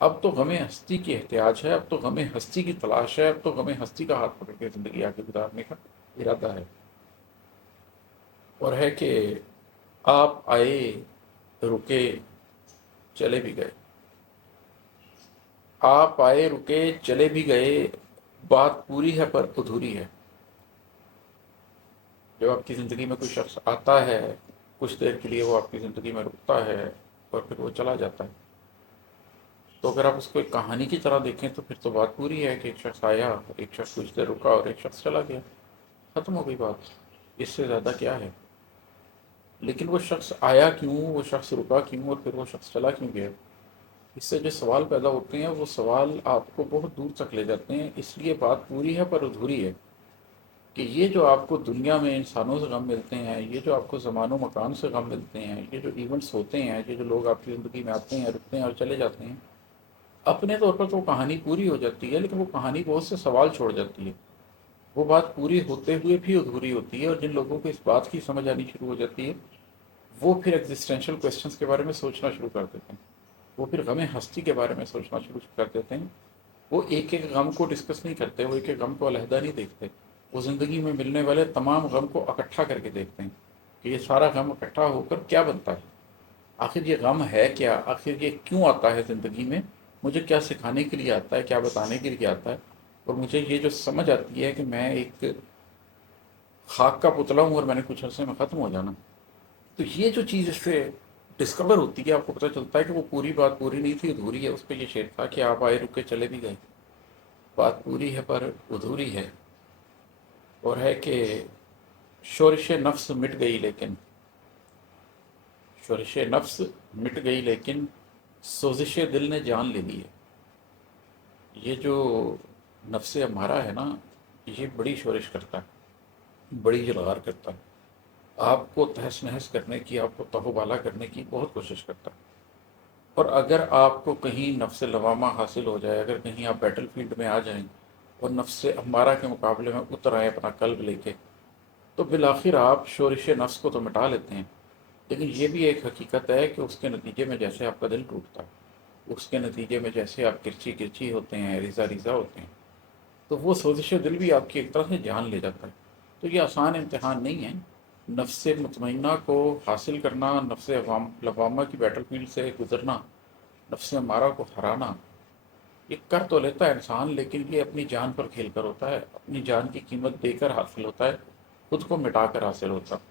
اب تو غم ہستی کی احتیاج ہے، اب تو غم ہستی کی تلاش ہے، اب تو غم ہستی کا ہاتھ پکڑ کے زندگی آگے گزارنے کا ارادہ ہے۔ اور ہے کہ آپ آئے، رکے، چلے بھی گئے۔ آپ آئے، رکے، چلے بھی گئے، بات پوری ہے پر ادھوری ہے۔ جب آپ کی زندگی میں کوئی شخص آتا ہے، کچھ دیر کے لیے وہ آپ کی زندگی میں رکتا ہے اور پھر وہ چلا جاتا ہے، تو اگر آپ اس کو ایک کہانی کی طرح دیکھیں تو پھر تو بات پوری ہے کہ ایک شخص آیا، ایک شخص کچھ دیر رکا اور ایک شخص چلا گیا، ختم ہو گئی بات۔ اس سے زیادہ کیا ہے؟ لیکن وہ شخص آیا کیوں، وہ شخص رکا کیوں، اور پھر وہ شخص چلا کیوں گیا؟ اس سے جو سوال پیدا ہوتے ہیں وہ سوال آپ کو بہت دور تک لے جاتے ہیں۔ اس لیے بات پوری ہے پر ادھوری ہے کہ یہ جو آپ کو دنیا میں انسانوں سے غم ملتے ہیں، یہ جو آپ کو زمان و مکان سے غم ملتے ہیں، یہ جو ایونٹس ہوتے ہیں، یہ جو لوگ آپ کی زندگی میں آتے ہیں، رکتے ہیں اور چلے جاتے ہیں، اپنے طور پر تو وہ کہانی پوری ہو جاتی ہے، لیکن وہ کہانی بہت سے سوال چھوڑ جاتی ہے۔ وہ بات پوری ہوتے ہوئے بھی ادھوری ہوتی ہے، اور جن لوگوں کو اس بات کی سمجھ آنی شروع ہو جاتی ہے وہ پھر ایگزسٹینشل کویسچنس کے بارے میں سوچنا شروع کر دیتے ہیں، وہ پھر غم ہستی کے بارے میں سوچنا شروع کر دیتے ہیں۔ وہ ایک ایک غم کو ڈسکس نہیں کرتے، وہ ایک ایک غم کو علیحدہ نہیں دیکھتے، وہ زندگی میں ملنے والے تمام غم کو اکٹھا کر کے دیکھتے ہیں کہ یہ سارا غم اکٹھا ہو کر کیا بنتا ہے، آخر یہ غم ہے کیا، آخر یہ کیوں آتا ہے زندگی میں، مجھے کیا سکھانے کے لیے آتا ہے، کیا بتانے کے لیے آتا ہے۔ اور مجھے یہ جو سمجھ آتی ہے کہ میں ایک خاک کا پتلا ہوں اور میں نے کچھ عرصے میں ختم ہو جانا، تو یہ جو چیز اس سے ڈسکور ہوتی ہے، آپ کو پتہ چلتا ہے کہ وہ پوری بات پوری نہیں تھی، ادھوری ہے۔ اس پہ یہ شعر تھا کہ آپ آئے، رکے، چلے بھی گئے، بات پوری ہے پر ادھوری ہے۔ اور ہے کہ شورش نفس مٹ گئی لیکن، شورش نفس مٹ گئی لیکن سوزش دل نے جان لے لی ہے۔ یہ جو نفس ہمارا ہے نا، یہ بڑی شورش کرتا ہے، بڑی جلغار کرتا ہے، آپ کو تہس نہس کرنے کی، آپ کو تہو بالا کرنے کی بہت کوشش کرتا ہے۔ اور اگر آپ کو کہیں نفس لوامہ حاصل ہو جائے، اگر کہیں آپ بیٹل فیلڈ میں آ جائیں اور نفس ہمارا کے مقابلے میں اتر آئیں اپنا قلب لے کے، تو بالآخر آپ شورش نفس کو تو مٹا لیتے ہیں، لیکن یہ بھی ایک حقیقت ہے کہ اس کے نتیجے میں جیسے آپ کا دل ٹوٹتا ہے، اس کے نتیجے میں جیسے آپ کرچی کرچی ہوتے ہیں، ریزہ ریزہ ہوتے ہیں، تو وہ سوزش دل بھی آپ کی ایک طرح سے جان لے جاتا ہے۔ تو یہ آسان امتحان نہیں ہے، نفس مطمئنہ کو حاصل کرنا، نفس لوامہ کی بیٹل فیلڈ سے گزرنا، نفس ہمارا کو ہرانا، یہ کر تو لیتا ہے انسان، لیکن یہ اپنی جان پر کھیل کر ہوتا ہے، اپنی جان کی قیمت دے کر حاصل ہوتا ہے، خود کو مٹا کر حاصل ہوتا ہے۔